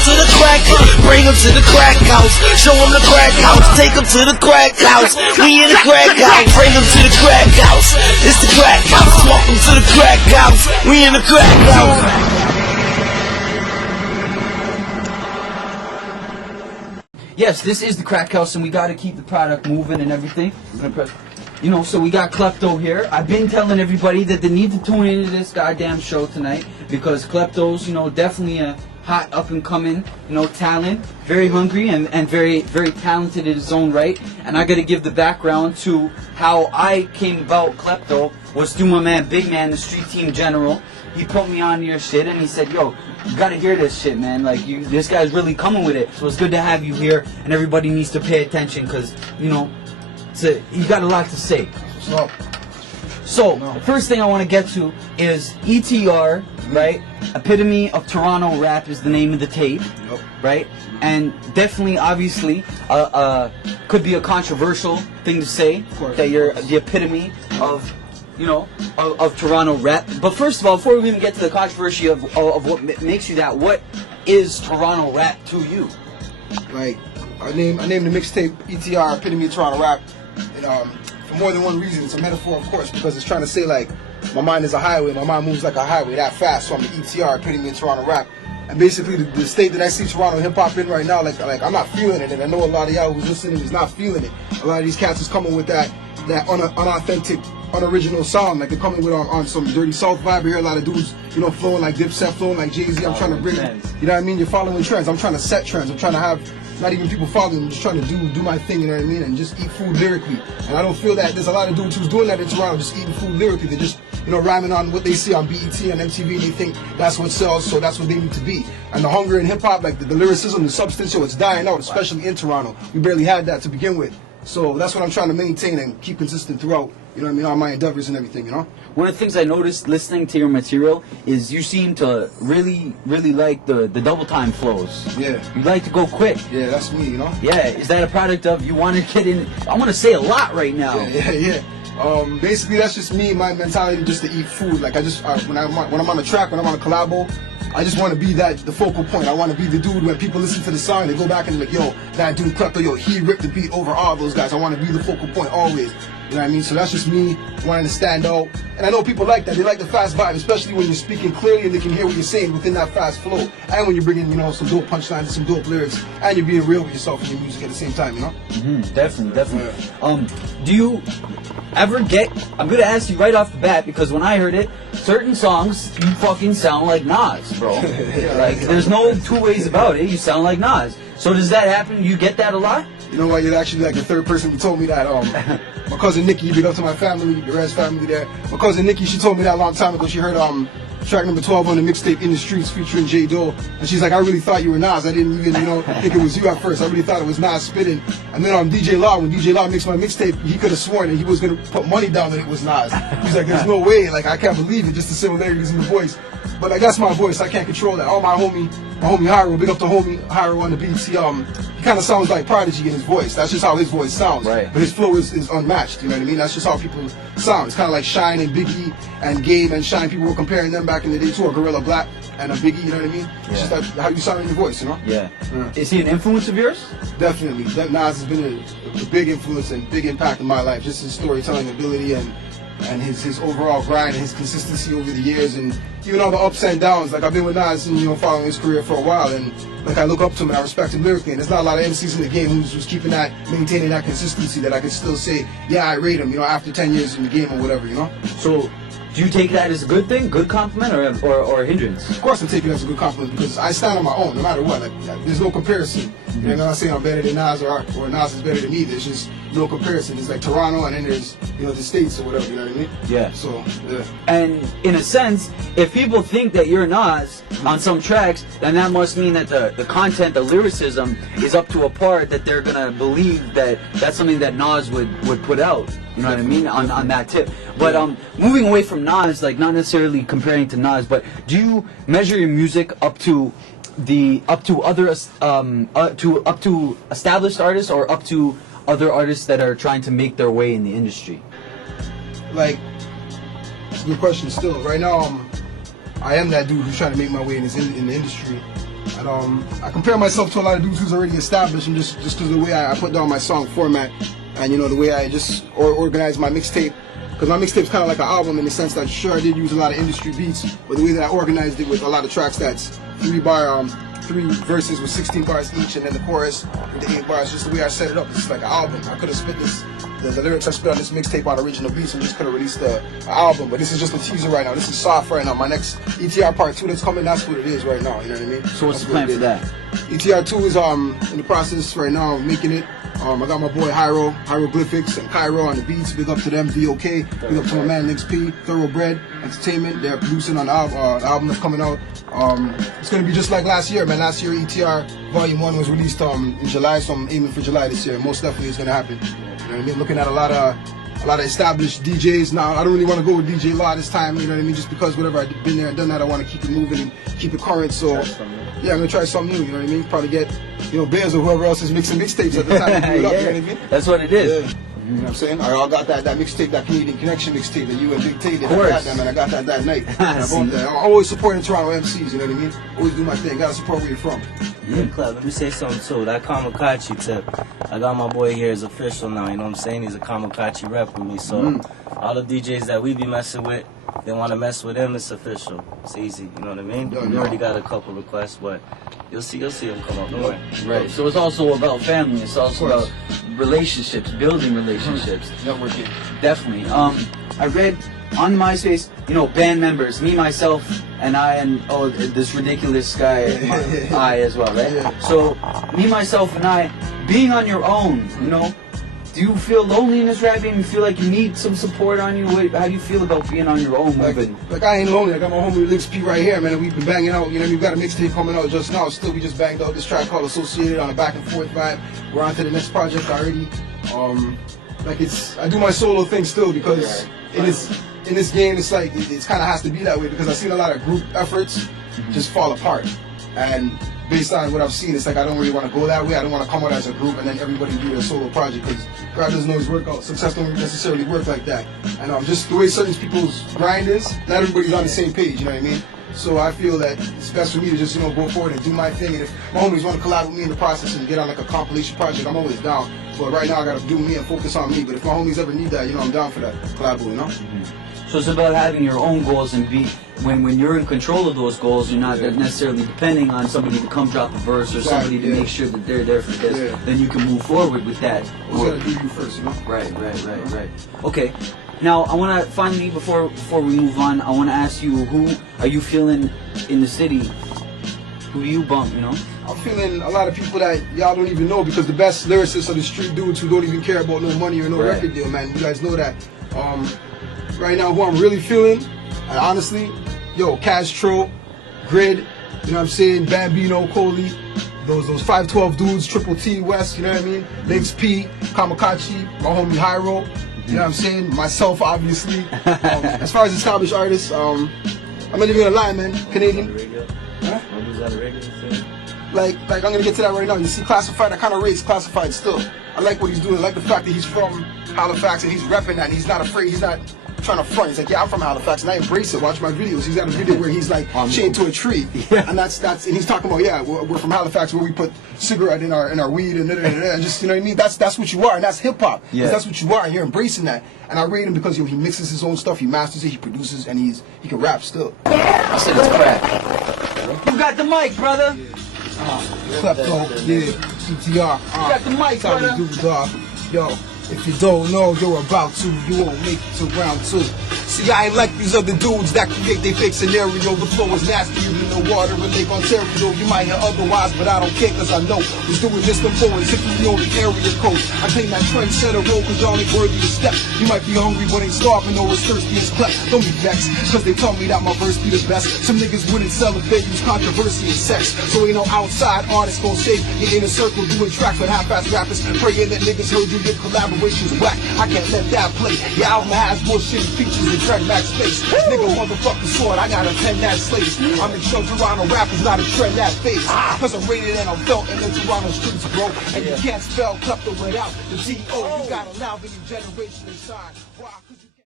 to the crack, bring them to the crack house. Show them the crack house, take them to the crack house. We in the crack house, bring them to the crack house. It's the crack house, welcome to the crack house. We in the crack house. Yes, this is the crack house, and we got to keep the product moving and everything. You know, so we got Klepto here. I've been telling everybody that they need to tune into this goddamn show tonight because Klepto's, you know, definitely a hot up and coming, you know, talent, very hungry and very, very talented in his own right. And I got to give the background to how I came about Klepto was through my man, Big Man, the Street Team General. He put me on your shit and he said, yo, you gotta hear this shit, man. Like, this guy's really coming with it. So it's good to have you here, and everybody needs to pay attention because, you know, you got a lot to say. So, the first thing I want to get to is ETR, right? Epitome of Toronto Rap is the name of the tape, right? And definitely, obviously, could be a controversial thing to say, that you're the epitome of, you know, of Toronto rap. But first of all, before we even get to the controversy of what makes you that, what is Toronto rap to you? Like, I named the mixtape ETR, Epitome of Toronto Rap, and, for more than one reason. It's a metaphor, of course, because it's trying to say, like, my mind is a highway, my mind moves like a highway that fast, so I'm the ETR, Epitome of Toronto Rap. And basically, the state that I see Toronto hip-hop in right now, like I'm not feeling it, and I know a lot of y'all who's listening is not feeling it. A lot of these cats is coming with that unauthentic, unoriginal sound, like they're coming with on some Dirty South vibe. Here a lot of dudes, you know, flowing like Dipset, flowing like Jay-Z. I'm trying to bring, you know what I mean? You're following trends. I'm trying to set trends. I'm trying to have not even people following. I'm just trying to do my thing, you know what I mean? And just eat food lyrically. And I don't feel that there's a lot of dudes who's doing that in Toronto, just eating food lyrically. They're just, you know, rhyming on what they see on BET and MTV, and they think that's what sells, so that's what they need to be. And the hunger in hip hop, like the lyricism, the substance, it's dying out, especially in Toronto. We barely had that to begin with. So that's what I'm trying to maintain and keep consistent throughout, you know what I mean, all my endeavors and everything, you know? One of the things I noticed listening to your material is you seem to really, really like the double time flows. Yeah. You like to go quick. Yeah, that's me, you know? Yeah, is that a product of you want to get in? I want to say a lot right now. Yeah. Basically, that's just me, my mentality just to eat food. Like, I just, when I'm on a track, when I'm on a collabo, I just want to be the focal point. I want to be the dude when people listen to the song, they go back and they're like, yo, that dude Klepto, yo, he ripped the beat over all those guys. I want to be the focal point always. You know what I mean? So that's just me wanting to stand out. And I know people like that. They like the fast vibe, especially when you're speaking clearly and they can hear what you're saying within that fast flow. And when you're bringing, you know, some dope punchlines and some dope lyrics. And you're being real with yourself and your music at the same time, you know? Mm-hmm, definitely. Yeah. Do you ever get... I'm going to ask you right off the bat, because when I heard it, certain songs, you fucking sound like Nas, bro. Like, there's no two ways about it. You sound like Nas. So does that happen? You get that a lot? You know what? You're actually like the third person who told me that. My cousin Nikki, big up to my family, the Rez family there. My cousin Nikki, she told me that a long time ago. She heard track number 12 on the mixtape In the Streets featuring J. Doe. And she's like, I really thought you were Nas. I didn't even, you know, think it was you at first. I really thought it was Nas spitting. And then on DJ Law, when DJ Law mixed my mixtape, he could have sworn that he was going to put money down that it was Nas. He's like, there's no way. Like, I can't believe it. Just the similarities in the voice. But like, that's my voice. I can't control that. All my homie Hyro, big up to homie Hyro on the beats. He kind of sounds like Prodigy in his voice. That's just how his voice sounds. Right. But his flow is unmatched. You know what I mean? That's just how people sound. It's kind of like Shine and Biggie and Game and Shine. People were comparing them back in the day to a Gorilla Black and a Biggie. You know what I mean? Yeah. It's just like how you sound in your voice. You know? Yeah. Is he an influence of yours? Definitely. Nas has been a big influence and big impact in my life. Just his storytelling ability and his overall grind and his consistency over the years, and even all the ups and downs. Like, I've been with Nas and, you know, following his career for a while, and like, I look up to him and I respect him lyrically, and there's not a lot of MCs in the game who's keeping that, maintaining that consistency that I can still say, yeah, I rate him, you know, after 10 years in the game or whatever, you know? So, do you take that as a good thing, good compliment, or a hindrance? Of course I'm taking it as a good compliment, because I stand on my own, no matter what. Like, there's no comparison. You know, I'm not saying I'm better than Nas or Nas is better than me. There's just no comparison. It's like Toronto, and then there's, you know, the States or whatever, you know what I mean? Yeah. So, yeah. And in a sense, if people think that you're Nas on some tracks, then that must mean that the content, the lyricism is up to a par that they're gonna believe that that's something that Nas would put out. You know what I mean? On that tip. But moving away from Nas, like, not necessarily comparing to Nas, but do you measure your music up to established artists, or up to other artists that are trying to make their way in the industry? Like, it's a good question still. Right now, I am that dude who's trying to make my way in the industry. And I compare myself to a lot of dudes who's already established, and just because of the way I put down my song format, and the way I just organize my mixtape. Because my mixtape's kind of like an album in the sense that sure I did use a lot of industry beats, but the way that I organized it with a lot of tracks that's 3 verses with 16 bars each, and then the chorus with the 8 bars. Just the way I set it up, it's like an album. I could have spit the lyrics I spit on this mixtape on original beats and just could have released the album. But this is just a teaser right now. This is soft right now. My next ETR Part 2 that's coming, that's what it is right now. You know what I mean? So what's the plan for that? ETR 2 is in the process right now of making it. I got my boy Hieroglyphics and Cairo on the beats. Big up to them, DOK. Big up to my man XP, Thoroughbred Entertainment. They're producing on the album that's coming out. It's gonna be just like last year, man. Last year ETR Volume 1 was released in July, so I'm aiming for July this year. Most definitely it's gonna happen. You know what I mean? Looking at a lot of established DJs now. I don't really want to go with DJ Law this time, you know what I mean? Just because whatever I've been there and done that, I want to keep it moving and keep it current. So yeah, I'm gonna try something new, you know what I mean? Probably get Bears or whoever else is mixing mixtapes at the time. To do it up, you know what I mean? That's what it is. Yeah. You know what I'm saying? I got that mixtape, that Canadian Connection mixtape that you and Big Tay did. Of course. I got that, man. I got that night. I'm always supporting Toronto MCs, you know what I mean? Always do my thing. Gotta support where you're from. Yeah, Clep, let me say something too. That Kamikachi tip, I got my boy here as official now, you know what I'm saying? He's a Kamikachi rep with me, so all the DJs that we be messing with, they want to mess with him, it's official. It's easy, you know what I mean? We already got a couple requests, but you'll see him come up, don't worry. Right, so it's also about family, it's also about relationships, building relationships. Networking. Definitely. I read on MySpace, band members, me, myself, and I, and this ridiculous guy, I as well, right? Yeah. So, me, myself, and I, being on your own, do you feel lonely in this rap game? You feel like you need some support on you? How do you feel about being on your own? Like I ain't lonely. I got my homie Lips P right here, man. We've been banging out. We've got a mixtape coming out just now. Still, we just banged out this track called Associated on a back and forth vibe. We're on to the next project already. I do my solo thing still because in this game, it's like it kind of has to be that way because I've seen a lot of group efforts just fall apart. And based on what I've seen, it's like I don't really want to go that way. I don't want to come out as a group and then everybody do their solo project because crowd doesn't always work out. Success don't necessarily work like that. And just the way certain people's grind is, not everybody's on the same page, you know what I mean? So I feel that it's best for me to just, go forward and do my thing. And if my homies want to collab with me in the process and get on like a compilation project, I'm always down. But right now I got to do me and focus on me. But if my homies ever need that, I'm down for that collab, So it's about having your own goals and when you're in control of those goals, you're not necessarily depending on somebody to come drop a verse or somebody to make sure that they're there for this. Then you can move forward with that. You gotta do you first, Right. Okay. Now I want to finally, before we move on, I want to ask you, who are you feeling in the city? Who do you bump? I'm feeling a lot of people that y'all don't even know because the best lyricists are the street dudes who don't even care about no money or no record deal, man. You guys know that. Right now, who I'm really feeling, honestly, Castro, Grid, you know what I'm saying, Bambino, Coley, those 512 dudes, Triple T West, you know what I mean, Legs P, Kamikachi, my homie Hyro, you know what I'm saying, myself obviously. As far as established artists, I'm not even gonna lie, man, Canadian. Huh? Like I'm gonna get to that right now. You see Classified, I kind of rates Classified still. I like what he's doing. I like the fact that he's from Halifax and he's repping that and he's not afraid, he's not trying to front. He's like, yeah, I'm from Halifax and I embrace it. Watch my videos. He's got a video where he's like chained to a tree, and that's and he's talking about we're from Halifax where we put cigarette in our weed and just, you know what I mean. That's what you are, and that's hip hop. Yeah. That's what you are, and you're embracing that. And I rate him because he mixes his own stuff, he masters it, he produces, and he can rap still. I said it's crack. You got the mic, brother. Klepto, ETR. You got the mic, brother. Yo, if you don't know, you're about to. You won't make it to round 2. See, I ain't like these other dudes that create their fake scenario. The flow is nasty, you in the water in Lake Ontario. You might hear otherwise, but I don't care cause I know who's doing this them boys. If you know the area code, I claim that trendsetter role cause y'all ain't worthy to step. You might be hungry but ain't starving or as thirsty as Klep. Don't be vexed, cause they tell me that my verse be the best. Some niggas wouldn't celebrate, use controversy and sex. So ain't no outside artist gon' say you're in a circle doing tracks with half-ass rappers, praying that niggas heard you, your collaborations whack. I can't let that play. Your album has more shitty features than Dread Max Space. Nigga motherfucking sword, I got a pen that slays. I'm in charge Toronto rappers, not a trend that face. Cause I'm rated and I'm felt in the Toronto streets, bro. And you can't spell Klepto without the T-O. You got a loud in your generation inside. Why?